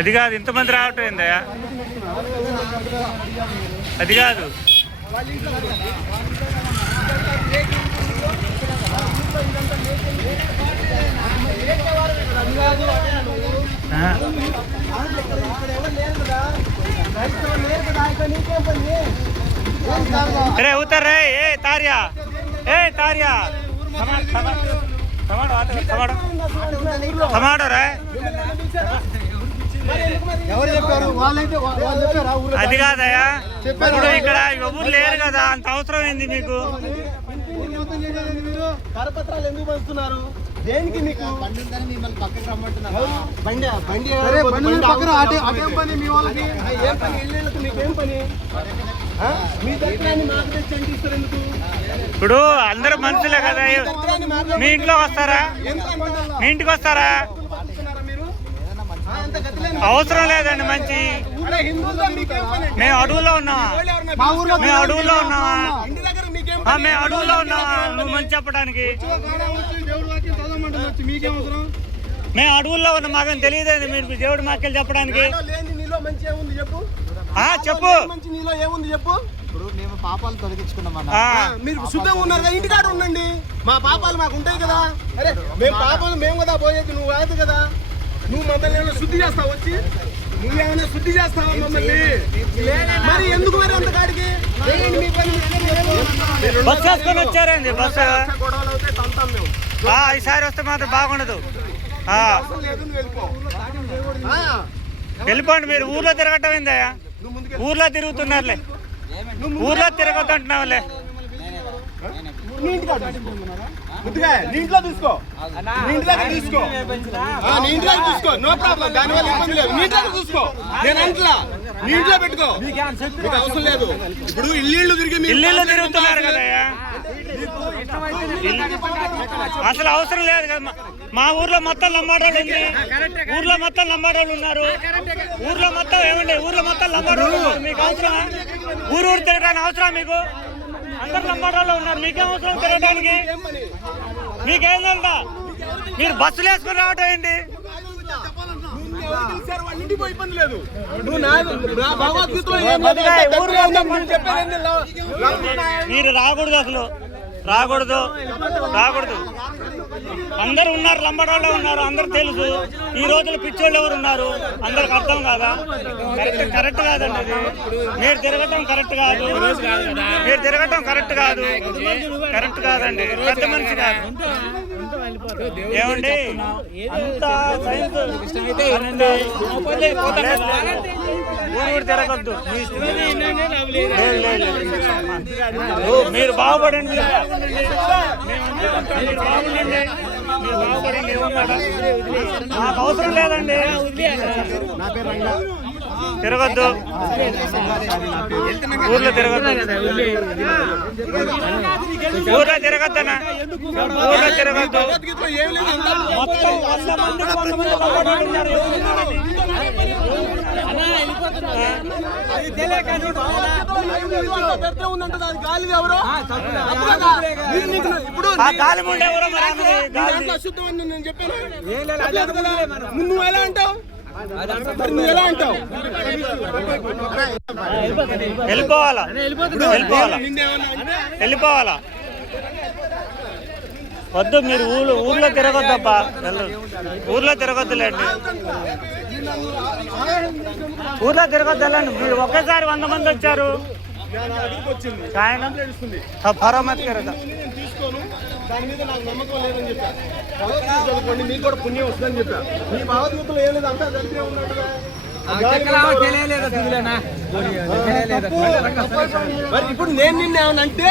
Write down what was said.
అది కాదు, ఇంతమంది రావటం ఏందయ్యా? అది కాదు. अरे उतर रहे ए तारिया टमाटो रे అది కాదయ్యా, ఇప్పుడు ఇక్కడ ఎవరు లేరు కదా, అంత అవసరం ఏంది మీకు? కరపత్రాలు ఎందుకు పంచుతున్నారు? దేనికి మీకు? మీకేం పని? మీ దగ్గర మాకు తెచ్చి అంటిస్తారు ఎందుకు? ఇప్పుడు అందరూ మనుషులే కదా, మీ ఇంట్లో వస్తారా? మీ ఇంటికి వస్తారా? అవసరం లేదండి. మంచి మేము అడవుల్లో ఉన్నావా? మేము అడవుల్లో ఉన్నావా? మేము అడవుల్లో ఉన్నావా? నువ్వు మంచి చెప్పడానికి మేము అడవుల్లో ఉన్నాం, మాకేం తెలియదు మీరు దేవుడి మాకెళ్ళి చెప్పడానికి. చెప్పు. ఇప్పుడు మేము పాపాలు తొలగించుకున్నామన్నా, మీరు శుద్ధంగా ఉన్నారు కదా, ఇంటికాడ ఉండండి. మా పాపాలు మాకు ఉంటాయి కదా. అరే మేము పాపాలు మేము కదా పోయేది, నువ్వు కాదు కదా. నువ్వు మమ్మల్ని ఏమైనా శుద్ధి చేస్తావు? వచ్చి నువ్వేమైనా శుద్ధి చేస్తావా మమ్మల్ని? మరి ఎందుకు మరి అంత కాడికి బస్సు వేసుకొని వచ్చారండి? బస్సు ఈసారి వస్తే మాత్రం బాగుండదు. వెళ్ళిపోండి. మీరు ఊర్లో తిరగటం ఏందయ్యా? ఊర్లో తిరుగుతున్నారులే, ఊర్లో తిరగొద్దంటున్నావులే. ఇంట్లో తీసుకో, నో ప్రాబ్లం. దానివల్ల ఇబ్బంది లేదు. నీటిలో చూసుకో, నేను అంటలా నీటిలో పెట్టుకో, మీకు అవసరం లేదు. ఇప్పుడు ఇల్లు తిరుగుతున్నారు కదయ్యా, అసలు అవసరం లేదు కదా. మా ఊర్లో మొత్తం లంబాడోళ్ళు ఉంది, ఊర్లో మొత్తం లంబాడోళ్ళు ఉన్నారు. ఊర్లో మొత్తం ఏమండి, ఊర్లో మొత్తం లంబాడోళ్ళు. మీకు అవసరమా ఊరు తిరగడానికి? అవసరం మీకు? అందరు లంబాడోళ్ళు ఉన్నారు, మీకేం అవసరం తిరగడానికి? మీకేందంట? మీరు బస్సులు వేసుకుని రావటం ఏంటి? మీరు రాకూడదు, అసలు రాకూడదు. అందరు ఉన్నారు, లంబాడోళ్ళు ఉన్నారు, అందరు తెలుసు. ఈ రోజులు పిచ్చోళ్ళు ఎవరు ఉన్నారు అందరికి అర్థం కాదా? కరెక్ట్ కాదండి అది. మీరు తిరగటం కరెక్ట్ కాదు, కరెక్ట్ కాదండి. పెద్ద మనిషి కాదు ఏమండి, అంత సైన్స్ ఊరు తిరగద్దు. మీరు బాగుపడండి, నాకు అవసరం లేదండి. తిరగద్దు, ఊర్లో తిరగద్దు, ఊర్లో తిరగద్దనా, ఊర్లో తిరగద్దు. మొత్తం 100 మంది గాలి ముండే ఎవరో మరి అశుద్ధం నేను చెప్పాను. నువ్వు ఎలా అంటావు? నువ్వు ఎలా అంటావు? వెళ్ళిపోవాలా? వద్దు, మీరు ఊర్లో తిరగొద్దబ్బా, ఊర్లో తిరగొద్దులేండి, ఊర్లో తిరగొద్దు, వెళ్ళండి. మీరు ఒకేసారి 100 మంది వచ్చారు. దాని మీద నాకు నమ్మకం లేదని చెప్పాను. మీకు కూడా పుణ్యం వస్తుందని చెప్పా. మీ భావద్గీతలో ఏం లేదు, అంతా జరిగే ఉన్నట్టుగా. ఇప్పుడు నేను నిన్నేమనంటే